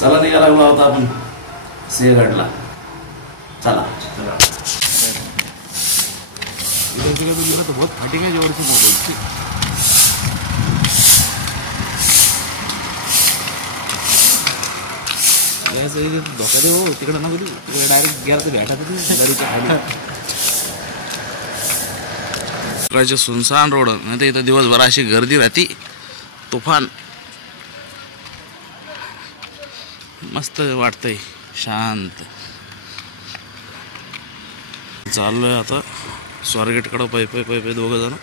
चला निघायला लागलो होता आपण सिंहगडला. चला चला तो बहुत फटिंग है जोर से मोबाइल धोका दे हो तिकडे ना बोलू डायरेक्ट गेला तर भेटा गाडीच्या खाली. सकाळचे सुनसान रोड नाही तर इथं दिवसभर अशी गर्दी राहती तुफान. मस्त वाटतंय शांत. चाललोय आता स्वारगेटकडं पै दोघं जण.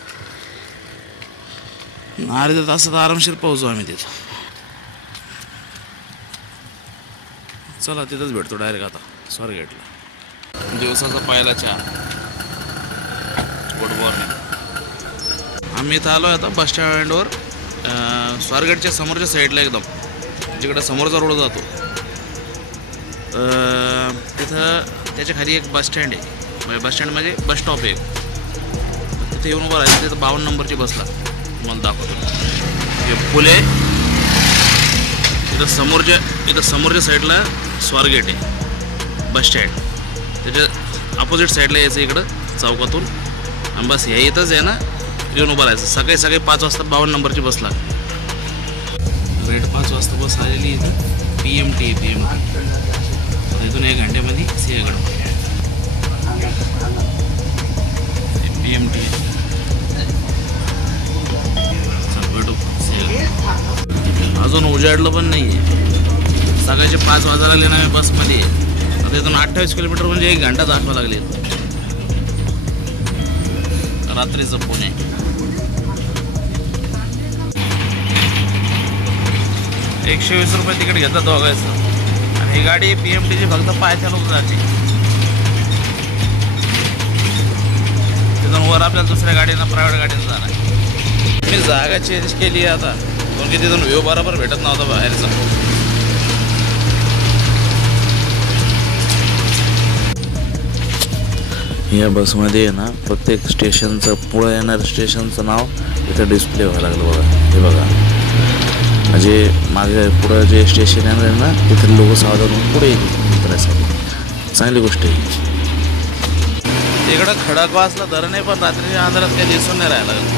अर्ध्या तासात आरामशीर पोहोचू आम्ही तिथं. चला तिथंच भेटतो डायरेक्ट आता स्वारगेटला. दिवसाचा पहिला चहा. Good morning. आम्ही इथं आलो आहे आता बस स्टँडवर. स्वारगेटच्या समोरच्या साईडला एकदम जिकडं समोरचा रोड जातो तिथं त्याच्या खाली एक बस स्टँड आहे. बस स्टँड म्हणजे बस स्टॉप आहे. तिथे येऊन उभं राहायचं. तिथं 52 नंबरची बसला तुम्हाला दाखवतो. हे पूल आहे. इथं समोरच्या साईडला स्वारगेट आहे बस स्टँड. त्याच्या अपोजिट साईडला यायचं इकडं चौकातून. आणि बस ह्या इथंच आहे ना येऊन उभं राहायचं. सकाळी 5 वाजता 52 नंबरची बस लागते. रेट 5 वाजता बस आलेली इथं. PMT इथून 1 घंट्यामध्ये सिंहगड. PMT भेटू सिंहगड. अजून उजाडलं पण नाही आहे. सकाळचे 5 वाजायला लागले ना मी बसमध्ये. आता इथून 28 किलोमीटर म्हणजे 1 घंटा दाखवा लागले. रात्रीचं पुणे. ₹120 तिकीट घेतात दोघायचं. आणि ही गाडी PMTची फक्त पायथ्या लोक जाते. तिथून वर आपल्याला दुसऱ्या गाडीनं प्रायव्हेट गाडीनं जाणार. मी जागा चेंज केली आता कारण की तिथून व्ह्यू बरोबर भेटत नव्हता बाहेरचा. या बसमध्ये आहे ना प्रत्येक स्टेशनचं पुढं येणाऱ्या स्टेशनचं नाव इथं डिस्प्ले व्हायला लागलं बघा. हे बघा म्हणजे मागे पुढं जे स्टेशन येणार आहे ना तिथे लोक सावधान पुढे येतील करायसाठी. चांगली गोष्ट आहे. तिकडं खडकवासला धरण आहे पण रात्रीच्या अंधारात काही दिसून नाही राहायला लागलं.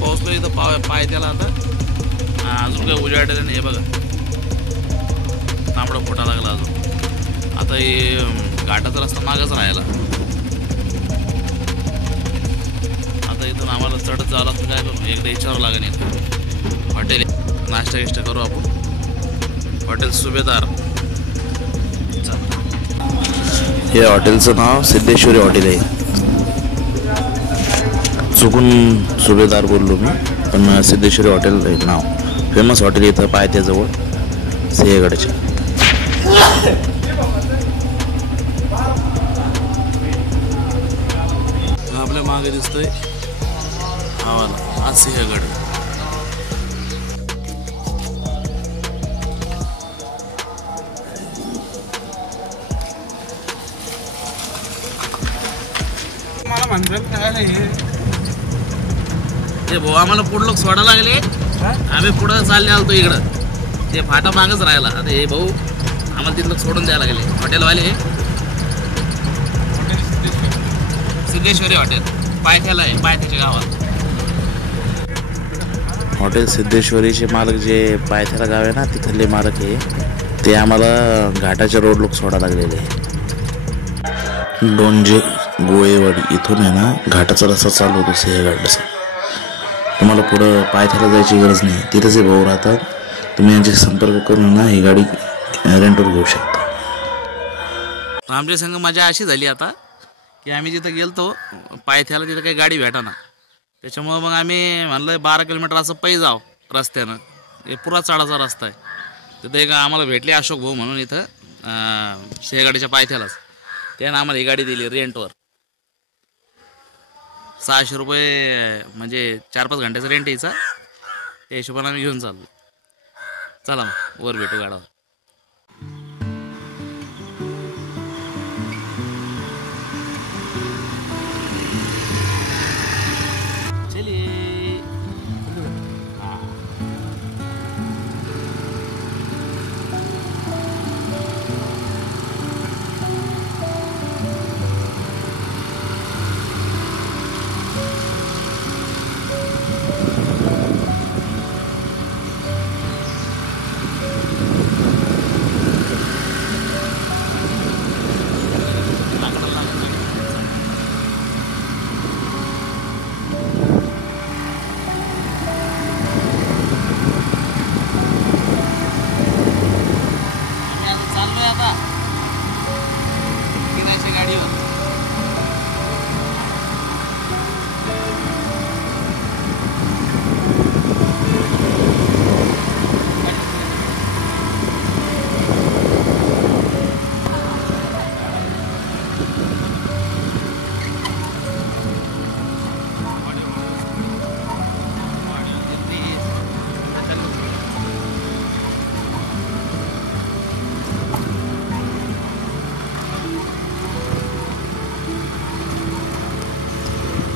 पोहोचलो इथं पाय त्याला आता. अजून काही उजाडलेलं नाही. हे बघा तांबडा फोटा लागला अजून. आता हे घाटाचा रस्ता मागच राहायला. आता इथून आम्हाला चढत जावं लागतं. काय करू एकदा विचारावं लागेल. इथं हॉटेल नाश्ता गिष्टा करू आपण. हॉटेल सुभेदार. हे हॉटेलचं नाव सिद्धेश्वरी हॉटेल आहे. चुकून सुभेदार बोललो मी पण सिद्धेश्वरी हॉटेल आहे नाव. फेमस हॉटेल इथं पायथ्याजवळ सिंहगडचे. आपल्या मागे दिसतोय आम्हाला आज सिंहगड. मला म्हणतात ते भाऊ आम्हाला पुढं लोक सोडायला लागले. आम्ही पुढं चालले आलतो इकडं. ते फाटा मागच राहिला. आता हे भाऊ आम्हाला तिथलं सोडून द्यायला लागले. हॉटेलवाले सिद्धेश्वरी हॉटेल पायथ्याला आहे. पायथ्याच्या गावात हॉटेल सिद्धेश्वरीचे मालक जे पायथ्याला गाव आहे ना तिथले मालक आहे. ते आम्हाला घाटाच्या रोड लोक सोडायला लागलेले. डोंजे गोळेवाडी इथून आहे ना घाटाचा रस्ता चालू होतो सिंहगडचा. तुम्हाला पुढं पायथ्याला जायची गरज नाही. तिथेच हे भाऊ राहतात. तुम्ही यांचे संपर्क करून ना ही गाडी रेंटवर घेऊ शकता. आमच्या संग मजा अशी झाली आता की आम्ही जिथं गेलतो पायथ्याला तिथं काही गाडी भेटाना. त्याच्यामुळं मग आम्ही म्हणलं 12 किलोमीटर असं पै जाव रस्त्यानं. हे पुरा चढाचा रस्ता आहे. तिथं एक आम्हाला भेटले अशोक भाऊ म्हणून इथं सिंहगडच्या पायथ्यालाच. त्यानं आम्हाला ही गाडी दिली रेंटवर. ₹600 म्हणजे 4-5 घंट्याचा रेंट यायचा. त्या हिशोबाने आम्ही घेऊन चाललो. चला मग वर भेटू गाडावर. चलिए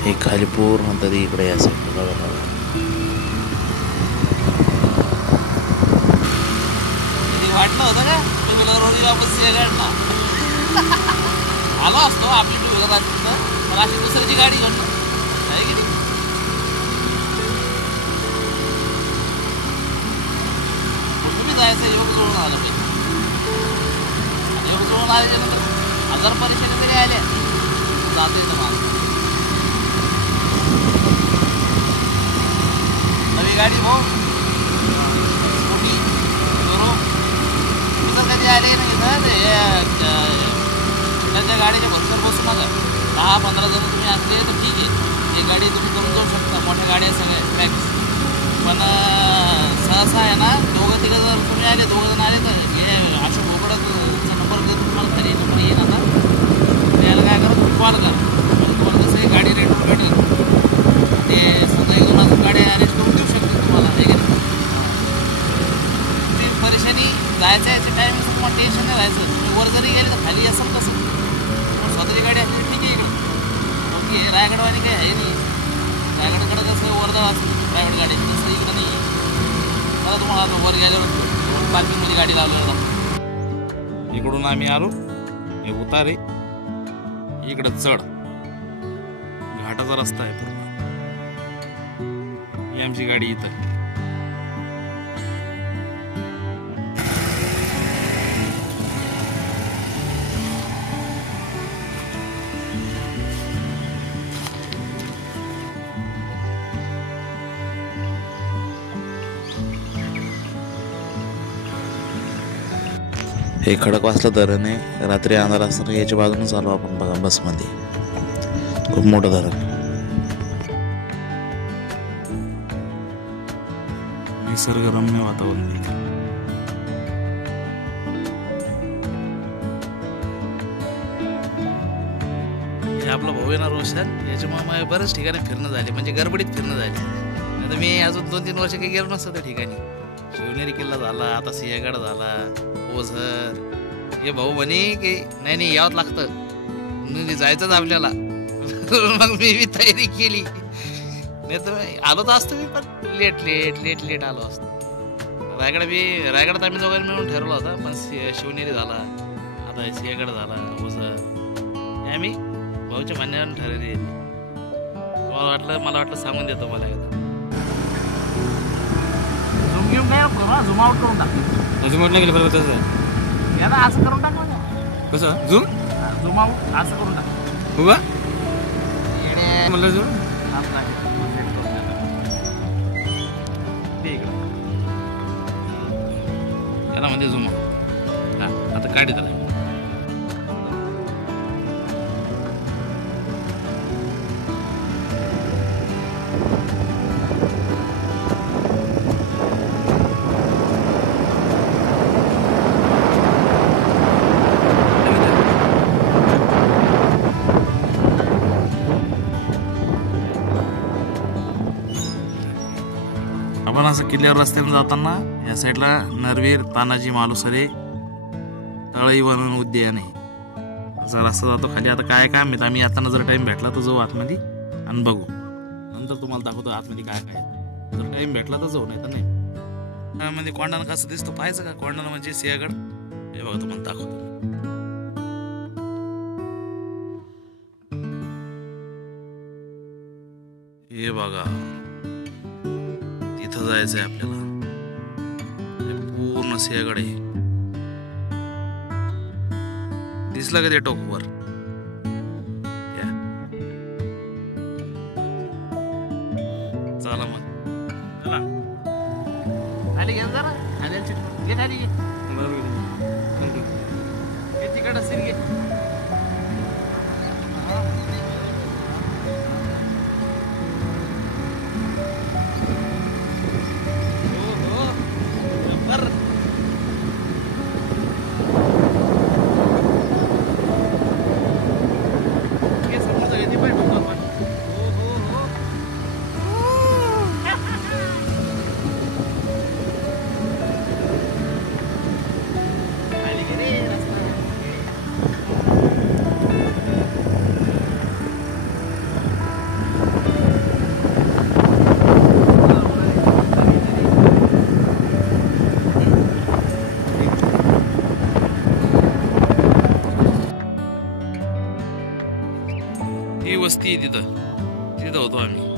हे खाली पूर्ण तरी इकडे या साईडला बघा. वाटलं होतं का टू व्हीलरवरती वापस सिंहगडला आलो असतो. आपली टू व्हीलर असती तर मला अशी दुसऱ्याची गाडी घेऊन आहे की नाही. तुम्ही जायचं योग जुळून आलं पाहिजे. योग जुळून आल्याच्यानंतर 1000 परेशानी तरी आल्या जाता येतं मला. नवी गाडी भाऊ स्कूटी करू जर कधी आले नाही तर त्यांच्या गाडीच्या भरसर बसू नका. 10-15 जण तुम्ही असले तर ठीक आहे. ही गाडी तुम्ही करून जाऊ शकता. मोठ्या गाड्या सगळ्या मॅक्स. पण सहसा आहे ना 2-3 जर तुम्ही आले 2 जण आले तर हे अशा भोपळाचा नंबर जर तुम्हाला खाली नंबर येईल ना त्याला काय करा तुम्ही कॉल करा. तुम्हाला कसं गाडी रेटवर भेटेल ते समजा 1-2 गाड्या अरेंज करून देऊ शकतो तुम्हाला. हे की नाही तुम्ही परेशानी जायचं याचं टाईम तुम्हाला टेन्शन नाही राहायचं. तुम्ही वर जरी गेले तर खाली असेल कसं स्वतःची गाडी असली ठीक आहे. इकडं ओके रायगडवाणी काही आहे नाही. रायगडकडं कसं वर्धा असतं प्रायव्हेट गाडी तसं इकडं नाही आहे. मला तुम्हाला वर गेल्यावर पार्किंगमध्ये गाडी लावल्यावर इकडून आम्ही आलो. हे उतारे इकडं चढ घाटाचा रस्ता आहे पूर्ण. ही आमची गाडी इथं. हे खडकवासला धरण आहे. रात्री अंधार असताना याच्या बाजूनच आलो आपण बघा बसमध्ये. खूप मोठं धरण. निसर्गरम्य वातावरण. हे आपला भाऊ आहे ना रोशन याच्यामुळे बऱ्याच ठिकाणी फिरणं झाले. म्हणजे गडबडीत फिरणं झाले. नाही तर मी अजून 2-3 वर्ष काही गेलो नसतं त्या ठिकाणी. शिवनेरी किल्ला झाला आता सिंहगड झाला ओझर. हे भाऊ म्हणे की नाही यावंच लागतं जायचंच आपल्याला. मग मी तयारी केली. नाही तर आलो तर असतो मी पण लेट आलो असतो. रायगडात आम्ही दोघांनी मिळून ठरवला होता. पण शिवनेरी झाला आता सिंहगड झाला ओझर आम्ही भाऊच्या म्हणण्यावरून ठरवली. मला वाटलं सांगून देतो मला एकदा. झूम घेऊन काय झूम आउट करून टाक. झूम आउट नाही केलं बरोबर तसं याला असं करून टाक. कसं झूम आउट असं करून टाक. उभा म्हणलं झूम याला म्हणजे झूम हा आता काढी त्याला. आपण असं किल्ल्यावर रस्त्याने जाताना या साईडला नरवीर तानाजी मालुसरे तळई वनवन उद्यान आहे. असा रस्ता जातो खाली. आता काय माहिती आम्ही आता जर टाइम भेटला तर जाऊ आतमध्ये आणि बघू. नंतर तुम्हाला दाखवतो आतमध्ये काय जर टाइम भेटला तर जाऊ नाही तर नाही. त्यामध्ये कोंडाणा कसं दिसतो पाहायचं का. कोंडाणा म्हणजे सिंहगड. हे बघा तुम्हाला दाखवतो. हे बघा तिथं जायचंय आपल्याला. पूर्ण सिंहगड आहे. दिसलं का ते टोकवर. चला मग चला खाली घे जरा. खाली खाली घे तिकडं सिर घे. ही वस्ती आहे तिथं होतो आम्ही.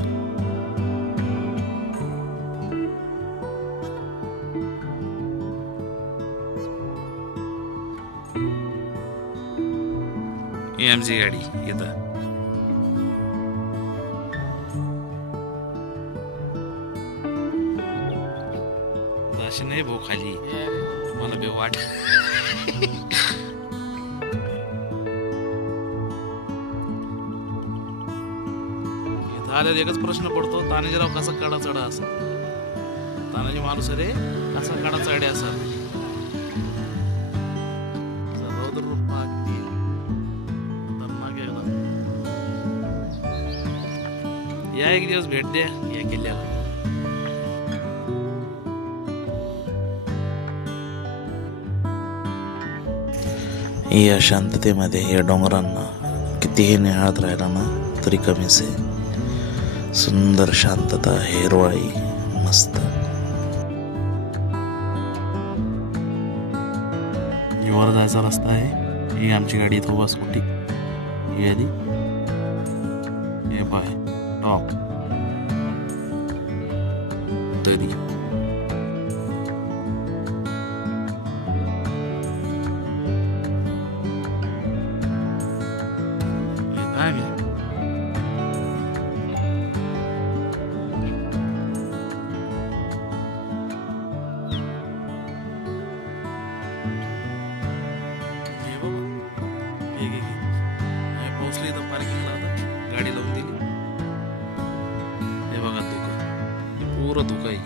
ही आमची गाडी इथं. अशी नाही भाऊ खाली, मला बे वाट. आल्यावर एकच प्रश्न पडतो, तानाजीराव कसा कडा चढा असा. तानाजी माणूस रे कसा कडा चढे असा. या एक दिवस भेट द्या या किल्ल्याला. या शांततेमध्ये या डोंगरांना कितीही निहाळत राहिला ना तरी कमीच आहे. सुंदर शांतता, हिरवाई, मस्त. वर जायचा रस्ता आहे. ही आमची गाडी इथं उभा, स्कूटी ही आली. हे पाय टॉप तरी पोचली तर पार्किंगला आता गाडी लावून दिली. हे बघा धुकं, हे पुरं धुकं आहे.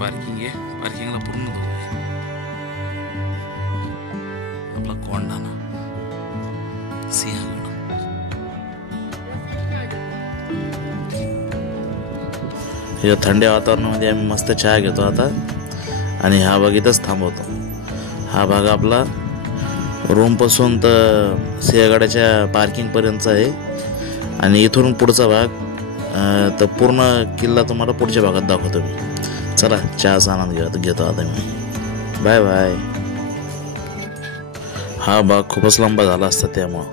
पार्किंग आहे, पार्किंगला पूर्ण धुकं आहे. आपला कोंढाणा सिंहगड. या थंड वातावरणामध्ये आम्ही मस्त चहा घेतो आता आणि हा भाग इथंच थांबवतो. हा भाग आपला रूमपासून तर सिंहगडाच्या पार्किंगपर्यंतचा आहे आणि इथून पुढचा भाग तर पूर्ण किल्ला तुम्हाला पुढच्या भागात दाखवतो मी. चला चहाचा आनंद घेतो आता मी. Bye bye. हा भाग खूपच लांबा झाला असता त्यामुळं